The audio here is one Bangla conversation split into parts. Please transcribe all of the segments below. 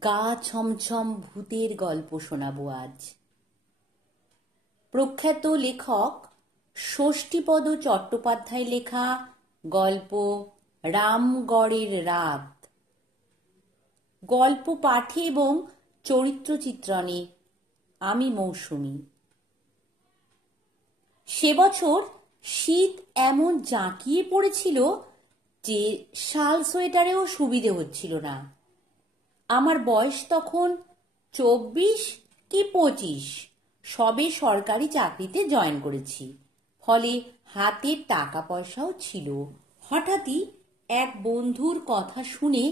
গা ছমছম ভূতের গল্প শোনাবো আজ। প্রখ্যাত লেখক ষষ্ঠীপদ চট্টোপাধ্যায় লেখা গল্প রামগড়ের রাত। গল্প পাঠে এবং চরিত্র চিত্রণে আমি মৌসুমী। সে বছর শীত এমন জাঁকিয়ে পড়েছিল যে শাল সোয়েটারেও সুবিধে হচ্ছিল না। আমার বয়স তখন 24 কি 25, সবে সরকারি চাকরিতে জয়েন করেছি, ফলে হাতে টাকা পয়সাও ছিল। হঠাৎই এক বন্ধুর কথা শুনে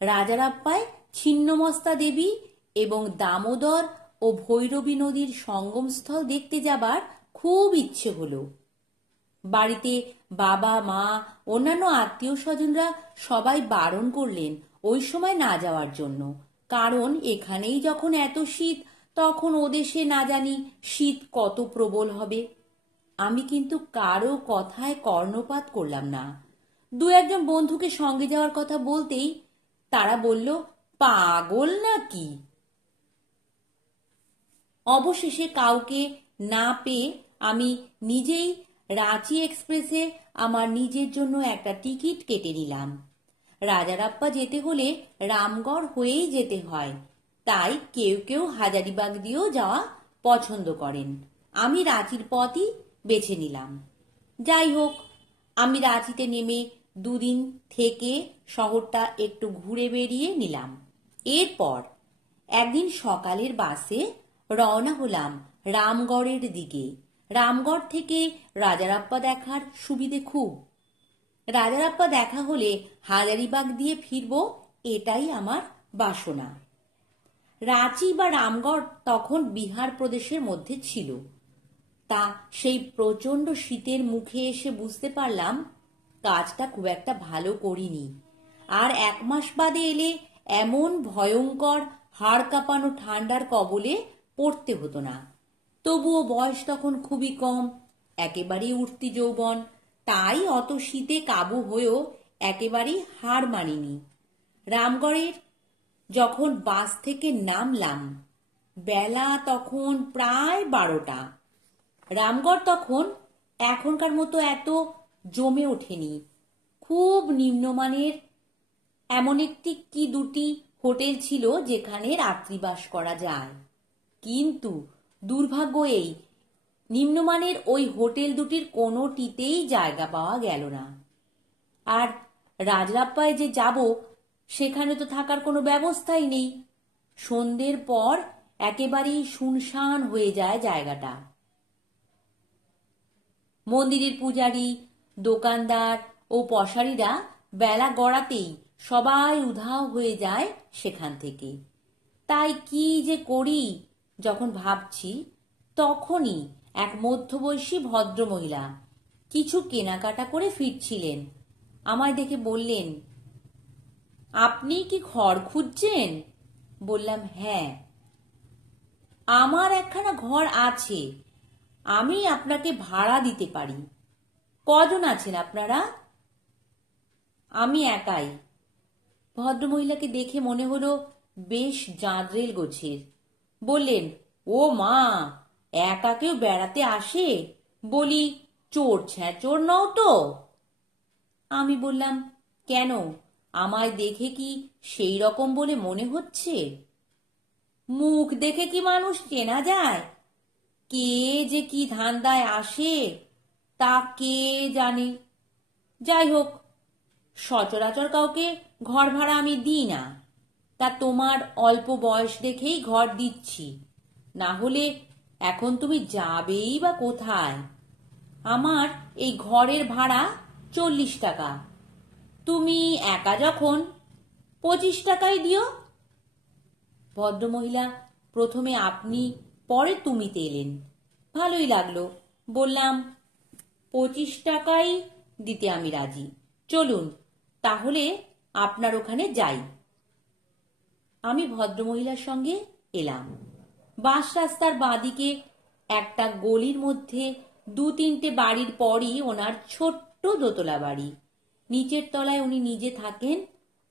রাজারাপ্পায় ছিন্নমস্তা দেবী এবং দামোদর ও ভৈরবী নদীর সঙ্গমস্থল দেখতে যাবার খুব ইচ্ছে হলো। বাড়িতে বাবা, মা, অন্যান্য আত্মীয় স্বজনরা সবাই বারণ করলেন ওই সময় না যাওয়ার জন্য, কারণ এখানেই যখন এত শীত, তখন ওদেশে না জানি শীত কত প্রবল হবে। আমি কিন্তু কারো কথায় কর্ণপাত করলাম না। দু একজন বন্ধুকে সঙ্গে যাওয়ার কথা বলতেই তারা বলল, পাগল নাকি। অবশেষে কাউকে না পেয়ে আমি নিজেই রাঁচি এক্সপ্রেসে আমার নিজের জন্য একটা টিকিট কেটে নিলাম। রাজারাপ্পা যেতে হলে রামগড় হয়েই যেতে হয়, তাই কেউ কেউ হাজারিবাগ দিয়েও যাওয়া পছন্দ করেন। আমি রাঁচির পথই বেছে নিলাম। যাই হোক, আমি রাঁচিতে নেমে দুদিন থেকে শহরটা একটু ঘুরে বেরিয়ে নিলাম। এরপর একদিন সকালের বাসে রওনা হলাম রামগড়ের দিকে। রামগড় থেকে রাজারাপ্পা দেখার সুবিধে খুব। রাজারাপ্পা দেখা হলে হাজারিবাগ দিয়ে ফিরব, এটাই আমার বাসনা। রাঁচি বা রামগড় তখন বিহার প্রদেশের মধ্যে ছিল। তা সেই প্রচণ্ড শীতের মুখে এসে বুঝতে পারলাম কাজটা খুব একটা ভালো করিনি। আর 1 মাস বাদে এলে এমন ভয়ঙ্কর হাড় কাঁপানো ঠান্ডার কবলে পড়তে হতো না। তবুও বয়স তখন খুবই কম, একেবারেই উঠতি যৌবন, তাই অত শীতে কাবু হয়েও একেবারেই হার মানিনি। রামগড়ের যখন বাস থেকে নামলাম, বেলা তখন প্রায় 12টা। রামগড় তখন এখনকার মতো এত জমে ওঠেনি। খুব নিম্নমানের এমন একটি কি দুটি হোটেল ছিল যেখানে রাত্রিবাস করা যায়, কিন্তু দুর্ভাগ্য এই নিম্নমানের ওই হোটেল দুটির কোনোটিতেই জায়গা পাওয়া গেল না। আর রাজরাপ্পায় যে যাব, সেখানে তো থাকার কোনো ব্যবস্থাই নেই। সন্ধ্যের পর একেবারেই শুনশান হয়ে যায় জায়গাটা। মন্দিরের পূজারী, দোকানদার ও পশারিরা বেলা গড়াতেই সবাই উধাও হয়ে যায় সেখান থেকে। তাই কি যে করি যখন ভাবছি, তখনই এক মধ্যবয়সী ভদ্রমহিলা কিছু কেনাকাটা করে ফিরছিলেন। আমায় দেখে বললেন, আপনি কি ঘর খুঁজছেন? বললাম, হ্যাঁ, আমার একখানা ঘর আছে, আমি আপনাকে ভাড়া দিতে পারি। কজন আছেন আপনারা? আমি একাই। ভদ্রমহিলাকে দেখে মনে হলো বেশ জাঁদরেল গোছের। বললেন, ও মা, একা কেউ বেড়াতে আসে? বলি, চোর ছ্যাঁচোর নও তো? আমি বললাম, কেন, আমায় দেখে কি সেই রকম বলে মনে হচ্ছে? মুখ দেখে কি মানুষ চেনা যায়? কে যে কি ধান্দায় আসে তা কে জানে। যাই হোক, সচরাচর কাউকে ঘর ভাড়া আমি দিই না। তা তোমার অল্প বয়স দেখেই ঘর দিচ্ছি, না হলে এখন তুমি যাবেই বা কোথায়? আমার এই ঘরের ভাড়া 40 টাকা। তুমি একা যখন 25 টাকাই দিও। ভদ্রমহিলা প্রথমে আপনি পরে তুমিতে এলেন, ভালোই লাগলো। বললাম, 25 টাকাই দিতে আমি রাজি। চলুন তাহলে আপনার ওখানে যাই। আমি ভদ্রমহিলার সঙ্গে এলাম। বাস রাস্তার বাঁদিকে একটা গলির মধ্যে 2-3টে বাড়ির পরই ওনার ছোট্ট দোতলা বাড়ি। নিচের তলায় উনি নিজে থাকেন,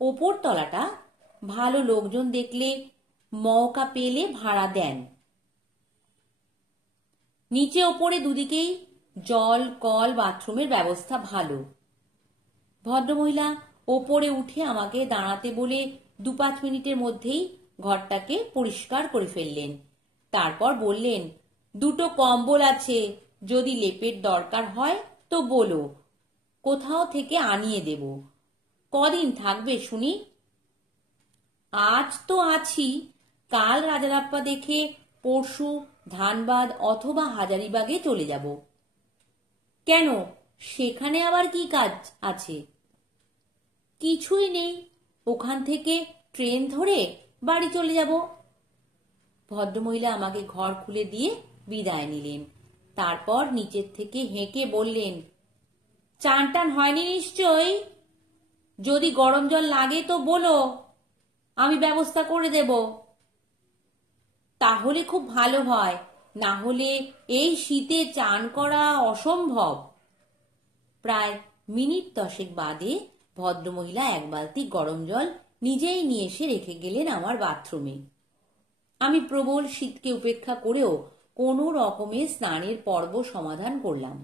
ওপর তলাটা ভালো লোকজন দেখলে মৌকা পেলে ভাড়া দেন। নিচে ওপরে দুদিকেই জল, কল, বাথরুমের ব্যবস্থা ভালো। ভদ্রমহিলা ওপরে উঠে আমাকে দাঁড়াতে বলে 2-5 মিনিটের মধ্যেই ঘরটাকে পরিষ্কার করে ফেললেন। তারপর বললেন, 2টো কম্বল আছে, যদি লেপের দরকার হয় তো বলো, কোথাও থেকে আনিয়ে দেব। কদিন থাকবে শুনি? আজ তো আছি, কাল রাজারাপ্পা দেখে পরশু ধানবাদ অথবা হাজারিবাগে চলে যাব। কেন, সেখানে আবার কি কাজ আছে? কিছুই নেই, ওখান থেকে ট্রেন ধরে বাড়ি চলে যাব। ভদ্রমহিলা আমাকে ঘর খুলে দিয়ে বিদায় নিলেন। তারপর নিচের থেকে হেঁকে বললেন, চান টান হয়নি নিশ্চয়ই? যদি গরম জল লাগে তো বলো, আমি ব্যবস্থা করে দেব। তাহলে খুব ভালো হয়, না হলে এই শীতে চান করা অসম্ভব। প্রায় মিনিট 10 বাদে ভদ্রমহিলা 1 বালতি গরম জল নিজেই নিয়ে এসে রেখে গেলেন আমার বাথরুমে। আমি প্রবল শীতকে উপেক্ষা করেও কোনো রকমে স্নানের পর্ব সমাধান করলাম।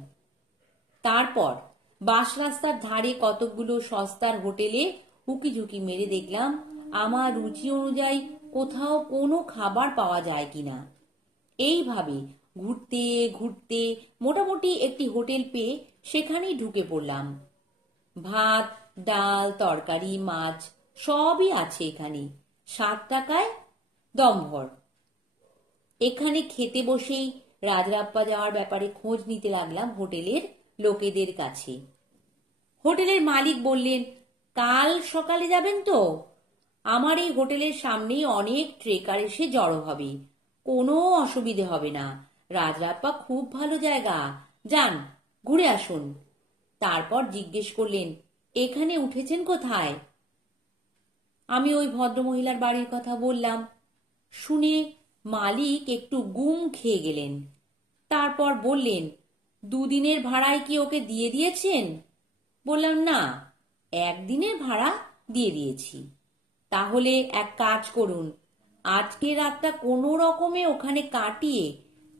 তারপর বাস রাস্তার ধারে কতকগুলো সস্তার হোটেলে উকিঝুঁকি মেরে দেখলাম আমার রুচি অনুযায়ী কোথাও কোনো খাবার পাওয়া যায় কিনা। এইভাবে ঘুরতে ঘুরতে মোটামুটি একটি হোটেল পেয়ে সেখানেই ঢুকে পড়লাম। ভাত, ডাল, তরকারি, মাছ সবই আছে এখানে, 7 টাকায় দমভর। এখানে খেতে বসেই রাজরাপ্পা যাওয়ার ব্যাপারে খোঁজ নিতে লাগলাম হোটেলের লোকেদের কাছে। হোটেলের মালিক বললেন, কাল সকালে যাবেন তো? আমার এই হোটেলের সামনেই অনেক ট্রেকার এসে জড়ো হবে, কোনো অসুবিধে হবে না। রাজরাপ্পা খুব ভালো জায়গা, যান ঘুরে আসুন। তারপর জিজ্ঞেস করলেন, এখানে উঠেছেন কোথায়? আমি ওই ভদ্রমহিলার বাড়ির কথা বললাম। শুনে মালিক একটু গুম খেয়ে গেলেন। তারপর বললেন, 2 দিনের ভাড়ায় কি ওকে দিয়ে দিয়েছেন? বললাম, না, 1 দিনের ভাড়া দিয়ে দিয়েছি। তাহলে এক কাজ করুন, আজকে রাতটা কোনো রকমে ওখানে কাটিয়ে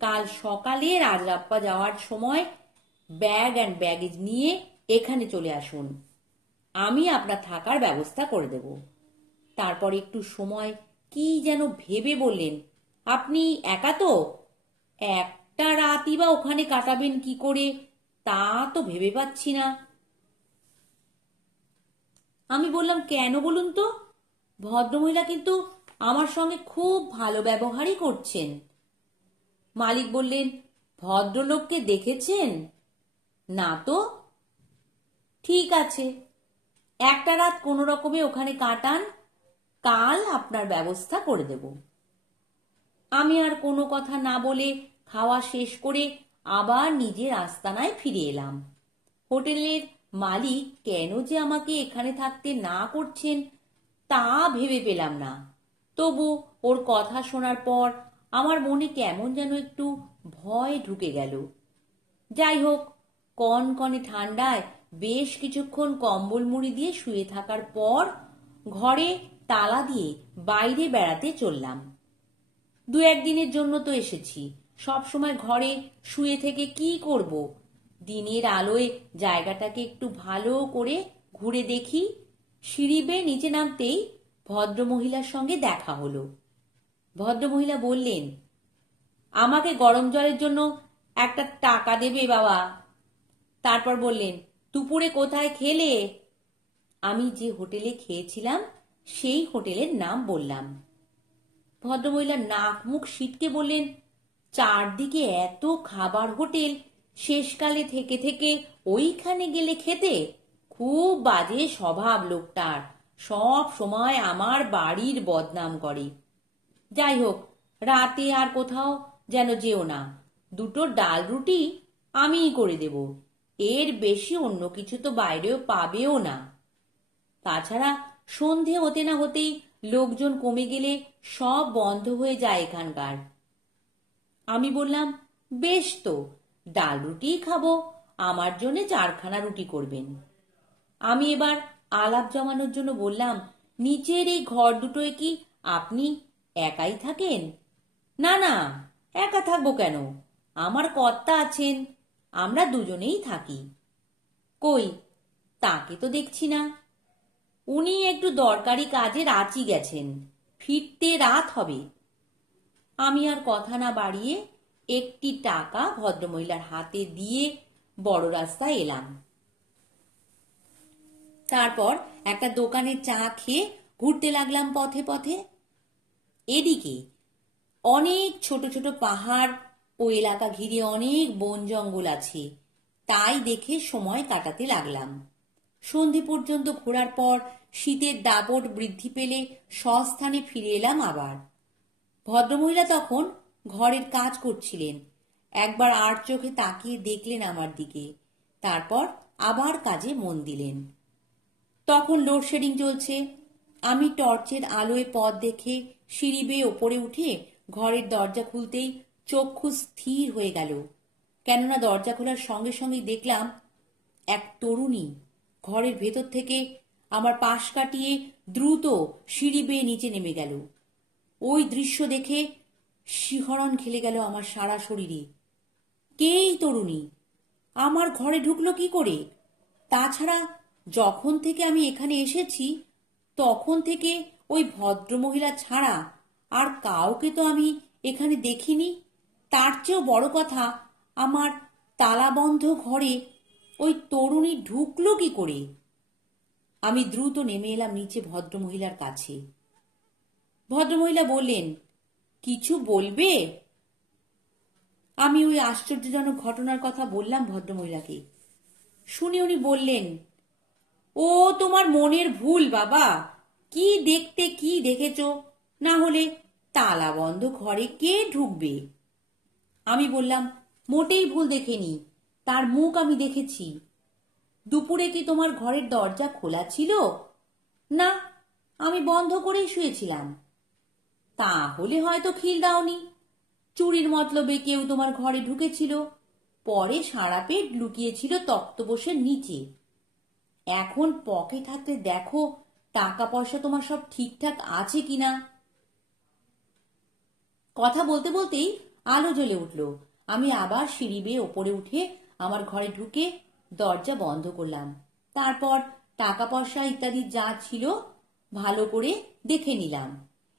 কাল সকালে রাজরাপ্পা যাওয়ার সময় ব্যাগ অ্যান্ড ব্যাগেজ নিয়ে এখানে চলে আসুন, আমি আপনার থাকার ব্যবস্থা করে দেব। তারপর একটু সময় কি যেন ভেবে বললেন, আপনি একা তো, একটা রাতই বা ওখানে কাটাবেন কি করে তা তো ভেবে পাচ্ছি না। আমি বললাম, কেন বলুন তো? ভদ্রমহিলা কিন্তু আমার সঙ্গে খুব ভালো ব্যবহারই করছেন। মালিক বললেন, ভদ্রলোককে দেখেছেন? না তো। ঠিক আছে, একটা রাত কোনো রকমে ওখানে কাটান, কাল আপনার ব্যবস্থা করে দেব। আমি আর কোনো কথা না বলে খাওয়া শেষ করে আবার নিজের আস্তানায় ফিরে এলাম। হোটেলের মালিক কেন যে আমাকে এখানে থাকতে না করছেন তা ভেবে পেলাম না। তবু ওর কথা শোনার পর আমার মনে কেমন যেন একটু ভয় ঢুকে গেল। যাই হোক, কনকনে ঠান্ডায় বেশ কিছুক্ষণ কম্বল মুড়ি দিয়ে শুয়ে থাকার পর ঘরে তালা দিয়ে বাইরে বেড়াতে চললাম। 2-1 দিনের জন্য তো এসেছি, সব সময় ঘরে শুয়ে থেকে কি করব? দিনের আলোয় জায়গাটাকে একটু ভালো করে ঘুরে দেখি। সিঁড়ি বেয়ে নিচে নামতেই ভদ্রমহিলার সঙ্গে দেখা হলো। ভদ্রমহিলা বললেন, আমাকে গরম জলের জন্য একটা টাকা দেবে বাবা। তারপর বললেন, দুপুরে কোথায় খেলে? আমি যে হোটেলে খেয়েছিলাম সেই হোটেলের নাম বললাম। ভদ্রমহিলা নাক মুখ সিটকে বললেন, চারদিকে এত খাবার হোটেল, শেষকালে থেকে থেকে ওইখানে গেলে খেতে? খুব বাজে স্বভাব লোকটার, সব সময় আমার বাড়ির বদনাম করে। যাই হোক, রাতে আর কোথাও যেন যেও না, 2টো ডাল রুটি আমিই করে দেব, এর বেশি অন্য কিছু তো বাইরেও পাবেও না। তাছাড়া সন্ধে হতে না হতেই লোকজন কমে গেলে সব বন্ধ হয়ে যায় এখানকার। আমি বললাম, বেশ তো, ডাল রুটিই খাবো, আমার জন্য 4খানা রুটি করবেন। আমি এবার আলাপ জমানোর জন্য বললাম, নিচের এই ঘর দুটোয় কি আপনি একাই থাকেন? না না, একা থাকবো কেন, আমার কর্তা আছেন, আমরা দুজনেই থাকি। কই, তাকে তো দেখছি না। উনি একটু দরকারি কাজে রাঁচি গেছেন, ফিরতে রাত হবে। আমি আর কথা না বাড়িয়ে একটি টাকা ভদ্রমহিলার হাতে দিয়ে বড় রাস্তায় এলাম। তারপর একটা দোকানে চা খেয়ে ঘুরতে লাগলাম পথে পথে। এদিকে অনেক ছোট ছোট পাহাড় ও এলাকা ঘিরে অনেক বন জঙ্গল আছে, তাই দেখে সময় কাটাতে লাগলাম। সন্ধে পর্যন্ত ঘোরার পর শীতের দাপট বৃদ্ধি পেলে স্বস্থানে ফিরে এলাম আবার। ভদ্রমহিলা তখন ঘরের কাজ করছিলেন। একবার আর চোখে তাকিয়ে দেখলেন আমার দিকে, তারপর আবার কাজে মন দিলেন। তখন লোডশেডিং চলছে। আমি টর্চের আলোয় পথ দেখে সিঁড়ি বেয়ে ওপরে উঠে ঘরের দরজা খুলতেই চক্ষু স্থির হয়ে গেল, কেননা দরজা খোলার সঙ্গে সঙ্গেই দেখলাম এক তরুণী ঘরের ভেতর থেকে আমার পাশ কাটিয়ে দ্রুত সিঁড়ি বেয়ে নিচে নেমে গেল। ওই দৃশ্য দেখে শিহরণ খেলে গেল আমার সারা শরীরে। কে এই তরুণী? আমার ঘরে ঢুকলো কি করে? তাছাড়া যখন থেকে আমি এখানে এসেছি তখন থেকে ওই ভদ্রমহিলা ছাড়া আর কাউকে তো আমি এখানে দেখিনি। তার চেয়েও বড় কথা, আমার তালাবন্ধ ঘরে ওই তরুণী ঢুকলো কি করে? আমি দ্রুত নেমে এলাম নিচে ভদ্রমহিলার কাছে। ভদ্রমহিলা বললেন, কিছু বলবে? আমি ওই আশ্চর্যজনক ঘটনার কথা বললাম ভদ্রমহিলাকে। শুনে উনি বললেন, ও তোমার মনের ভুল বাবা, কি দেখতে কি দেখেছ, না হলে তালাবন্ধ ঘরে কে ঢুকবে? আমি বললাম, মোটেই ভুল দেখেনি, তার মুখ আমি দেখেছি। দুপুরে কি তোমার ঘরের দরজা খোলা ছিল? না, আমি বন্ধ করেই শুয়েছিলাম। তাহলে হয়তো খিল দাওনি। চুরির মতলবে কেউ তোমার ঘরে ঢুকেছিল, পরে সারা পেট লুকিয়েছিল তক্তপোষের নিচে। এখন পকেট হাতে দেখো টাকা পয়সা তোমার সব ঠিকঠাক আছে কিনা। কথা বলতে বলতেই আলো জ্বলে উঠল। আমি আবার সিঁড়ি বেয়ে ওপরে উঠে আমার ঘরে ঢুকে দরজা বন্ধ করলাম। তারপর টাকা পয়সা ইত্যাদি যা ছিল ভালো করে দেখে নিলাম।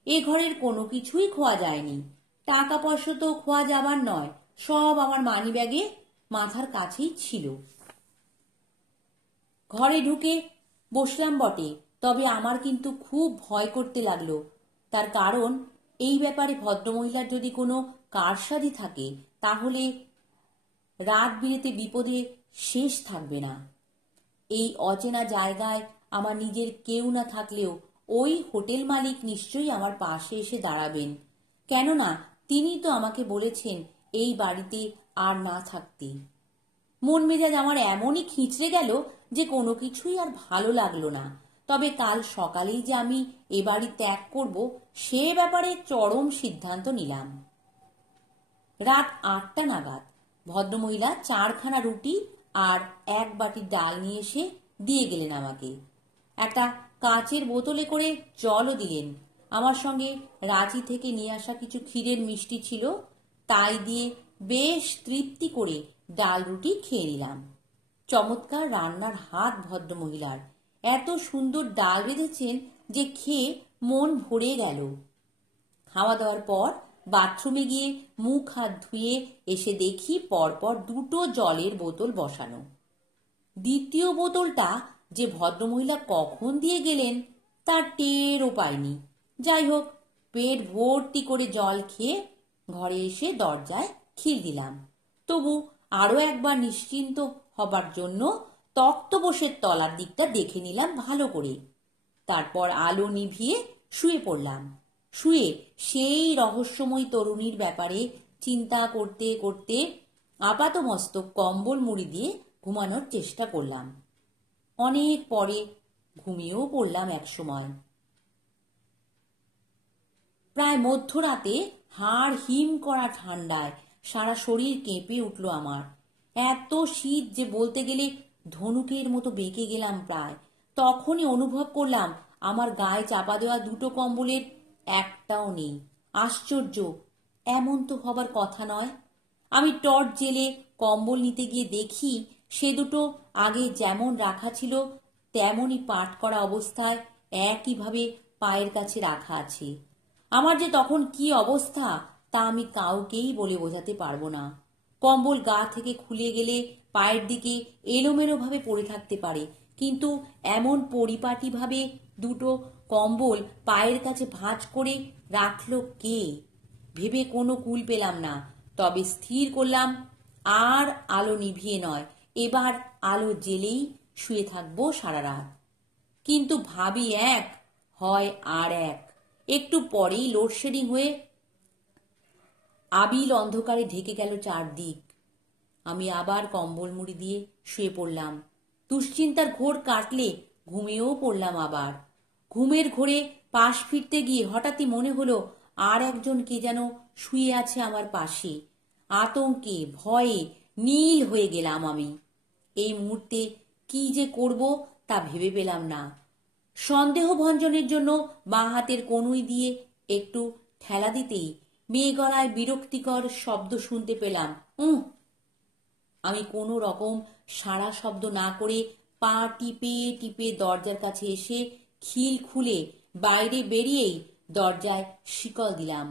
এ ঘরের কোনো কিছুই খোয়া যায়নি। টাকা পয়সা তো খোয়া যাবার নয়, সব আমার মানিব্যাগে মাথার কাছেই ছিল। ঘরে ঢুকে বসলাম বটে, তবে আমার কিন্তু খুব ভয় করতে লাগলো। তার কারণ, এই ব্যাপারে ভদ্রমহিলার যদি কোনো কারসাজি থাকে তাহলে রাত বিরেতে বিপদে শেষ থাকবে না। এই অচেনা জায়গায় আমার নিজের কেউ না থাকলেও ওই হোটেল মালিক নিশ্চয়ই আমার পাশে এসে দাঁড়াবেন, কেননা তিনি তো আমাকে বলেছেন এই বাড়িতে আর না থাকতে। মন মেজাজ আমার এমনই খিঁচড়ে গেল যে কোনো কিছুই আর ভালো লাগলো না। তবে কাল সকালেই যে আমি এ বাড়ি ত্যাগ করব সে ব্যাপারে চরম সিদ্ধান্ত নিলাম। রাত 8টা নাগাদ ভদ্রমহিলা 4খানা রুটি আর 1 বাটি ডাল নিয়ে এসে দিয়ে গেলেন আমাকে। একটা কাচের বোতলে করে জলও দিলেন। আমার সঙ্গে রাঁচি থেকে নিয়ে আসা কিছু ক্ষীরের মিষ্টি ছিল, তাই দিয়ে বেশ তৃপ্তি করে ডাল রুটি খেয়ে নিলাম। চমৎকার রান্নার হাত ভদ্রমহিলার, এত সুন্দর ডাল বেঁধেছেন যে খেয়ে মন ভরে গেল। খাওয়া দাওয়ার পর বাথরুমে গিয়ে মুখ হাত ধুয়ে এসে দেখি পরপর 2টো জলের বোতল বসানো। দ্বিতীয় বোতলটা যে ভদ্রমহিলা কখন দিয়ে গেলেন তার টেরও পাইনি। যাই হোক, পেট ভর্তি করে জল খেয়ে ঘরে এসে দরজায় খিল দিলাম। তবু আরো একবার নিশ্চিন্ত হবার জন্য তক্তপোষের তলার দিকটা দেখে নিলাম ভালো করে। তারপর আলো নিভিয়ে শুয়ে পড়লাম। শুয়ে সেই রহস্যময় তরুণীর ব্যাপারে চিন্তা করতে করতে আপাতমস্তক কম্বল মুড়ি দিয়ে ঘুমানোর চেষ্টা করলাম। অনেক পরে ঘুমিয়েও পড়লাম একসময়। প্রায় মধ্যরাতে হাড় হিম করা ঠান্ডায় সারা শরীর কেঁপে উঠল আমার। এত শীত যে বলতে গেলে ধনুকের মতো বেঁকে গেলাম প্রায়। তখনই অনুভব করলাম আমার গায়ে চাপা দেওয়া দুটো কম্বলের একটাও নেই। আশ্চর্য, এমন তো হবার কথা নয়। আমি টর্চ জেলে কম্বল নিতে গিয়ে দেখি সে দুটো আগে যেমন রাখা ছিল তেমনই পাট করা অবস্থায় একইভাবে পায়ের কাছে রাখা আছে। আমার যে তখন কি অবস্থা তা আমি কাউকেই বলে বোঝাতে পারবো না। কম্বল গা থেকে খুলে গেলে পায়ের দিকে এলোমেলোভাবে পড়ে থাকতে পারে, কিন্তু এমন পরিপাটিভাবে দুটো কম্বল পায়ের কাছে ভাঁজ করে রাখলো কে ভেবে কোনো কুল পেলাম না। তবে স্থির করলাম আর আলো নিভিয়ে নয়, এবার আলো জেলেই শুয়ে থাকবো সারা রাত। কিন্তু ভাবি এক হয় আর এক। একটু পরেই লোডশেডিং হয়ে আবিল অন্ধকারে ঢেকে গেল চারদিক। আমি আবার কম্বল মুড়ি দিয়ে শুয়ে পড়লাম। দুশ্চিন্তার ঘোর কাটলে ঘুমিয়েও পড়লাম আবার। ঘুমের ঘোরে পাশ ফিরতে গিয়ে হঠাৎই মনে হলো আর একজন কে যেন শুয়ে আছে আমার পাশে। আতঙ্কে ভয়ে নীল হয়ে গেলাম আমি। এই মুহূর্তে কি যে করব তা ভেবে পেলাম না। সন্দেহ ভঞ্জনের জন্য বাঁ হাতের কনুই দিয়ে একটু ঠেলা দিতেই মেয়ে গলায় বিরক্তিকর শব্দ শুনতে পেলাম, আমি কোনো রকম সাড়া শব্দ না করে পা টিপে টিপে দরজার কাছে এসে খিল খুলে বাইরে বেরিয়েই দরজায় শিকল দিলাম।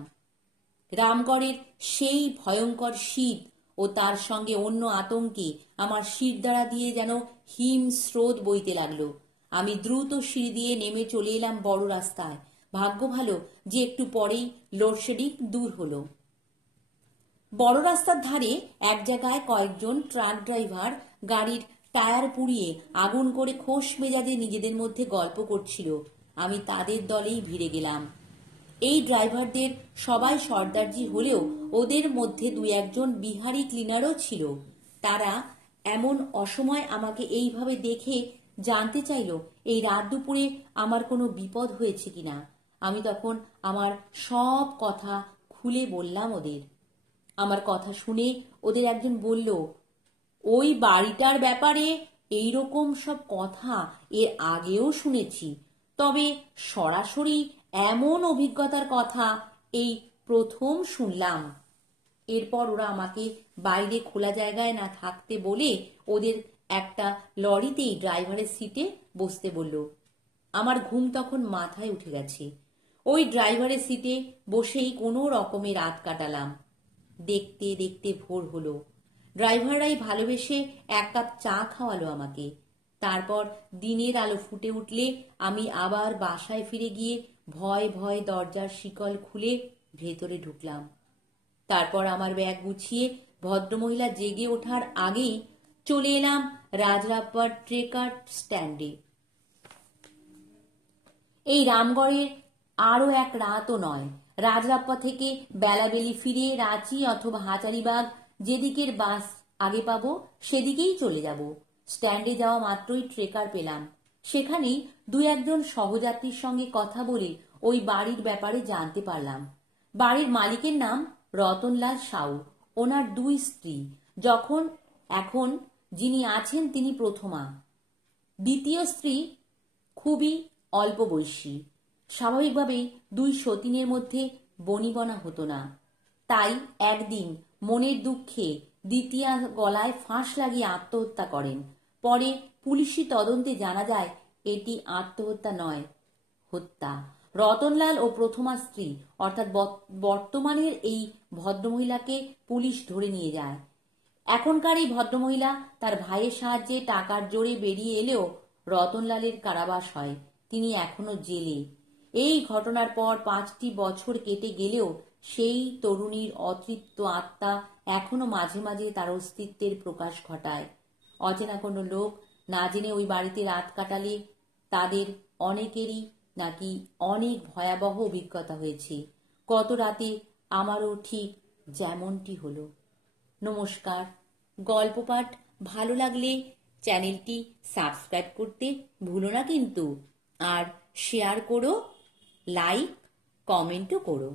রামগড়ের সেই ভয়ঙ্কর শীত ও তার সঙ্গে অন্য আতঙ্কে আমার শিরদাঁড়া দিয়ে যেন হিম স্রোত বইতে লাগলো। আমি দ্রুত সিঁড়ি দিয়ে নেমে চলে এলাম বড় রাস্তায়। ভাগ্য ভালো যে একটু পরেই লোডশেডিং দূর হলো। বড় রাস্তার ধারে এক জায়গায় কয়েকজন ট্রাক ড্রাইভার গাড়ির টায়ার পুড়িয়ে আগুন করে খোশ মেজাজে নিজেদের মধ্যে গল্প করছিল। আমি তাদের দলেই ভিড়ে গেলাম। এই ড্রাইভারদের সবাই সর্দারজি হলেও ওদের মধ্যে দুই একজন বিহারি ক্লিনারও ছিল। তারা এমন অসময় আমাকে এইভাবে দেখে জানতে চাইল এই রাত দুপুরে আমার কোনো বিপদ হয়েছে কিনা। আমি তখন আমার সব কথা খুলে বললাম ওদের। আমার কথা শুনে ওদের একজন বলল, ওই বাড়িটার ব্যাপারে এইরকম সব কথা এর আগেও শুনেছি, তবে সরাসরি এমন অভিজ্ঞতার কথা এই প্রথম শুনলাম। এরপর ওরা আমাকে বাইরে খোলা জায়গায় না থাকতে বলে ওদের একটা লরিতেই ড্রাইভারের সিটে বসতে বলল। আমার ঘুম তখন মাথায় উঠে গেছে। ওই ড্রাইভারের সিটে বসেই কোনো রকমে রাত কাটালাম। দেখতে দেখতে ভোর হলো। ড্রাইভাররাই ভালোবেসে এক কাপ চা খাওয়ালো আমাকে। তারপর দিনের আলো ফুটে উঠলে আমি আবার বাসায় ফিরে গিয়ে ভয় ভয় দরজার শিকল খুলে ভেতরে ঢুকলাম। তারপর আমার ব্যাগ গুছিয়ে ভদ্রমহিলা জেগে ওঠার আগেই চলে এলাম রাজরাপ্পার ট্রেকার স্ট্যান্ডে। এই রামগড়ের আরও এক রাতও নয়। রাজরাপ্পা থেকে বেলাবেলি ফিরে রাঁচি অথবা হাজারিবাগ যেদিকের বাস আগে পাবো সেদিকেই চলে যাব। স্ট্যান্ডে যাওয়া মাত্রই ট্রেকার পেলাম। সেখানেই দুই একজন সহযাত্রীর সঙ্গে কথা বলে ওই বাড়ির ব্যাপারে জানতে পারলাম। বাড়ির মালিকের নাম রতনলাল সাউ। ওনার দুই স্ত্রী, এখন যিনি আছেন তিনি প্রথমা। দ্বিতীয় স্ত্রী খুবই অল্প বয়সী। স্বাভাবিকভাবেই দুই সতীনের মধ্যে বনিবনা হতো না। তাই একদিন মনের দুঃখে দ্বিতীয়া গলায় ফাঁস লাগিয়ে আত্মহত্যা করেন। পরে পুলিশি তদন্তে জানা যায় এটি আত্মহত্যা নয়, হত্যা। রতনলাল ও প্রথমা স্ত্রী অর্থাৎ বর্তমানের এই ভদ্রমহিলাকে পুলিশ ধরে নিয়ে যায়। এখনকার এই ভদ্রমহিলা তার ভাইয়ের সাহায্যে টাকার জোরে বেরিয়ে এলেও রতনলালের কারাবাস হয়। তিনি এখনো জেলে। এই ঘটনার পর 5টি বছর কেটে গেলেও সেই তরুণীর অতৃপ্ত আত্মা এখনো মাঝে মাঝে তার অস্তিত্বের প্রকাশ ঘটায়। অচেনা কোনো লোক না জেনে ওই বাড়িতে রাত কাটালে তাদের অনেকেরই নাকি অনেক ভয়াবহ অভিজ্ঞতা হয়েছে। গত রাতে আমারও ঠিক যেমনটি হলো। নমস্কার। গল্প পাঠ ভালো লাগলে চ্যানেলটি সাবস্ক্রাইব করতে ভুলো না কিন্তু। আর শেয়ার করো, লাইক, কমেন্টও করো।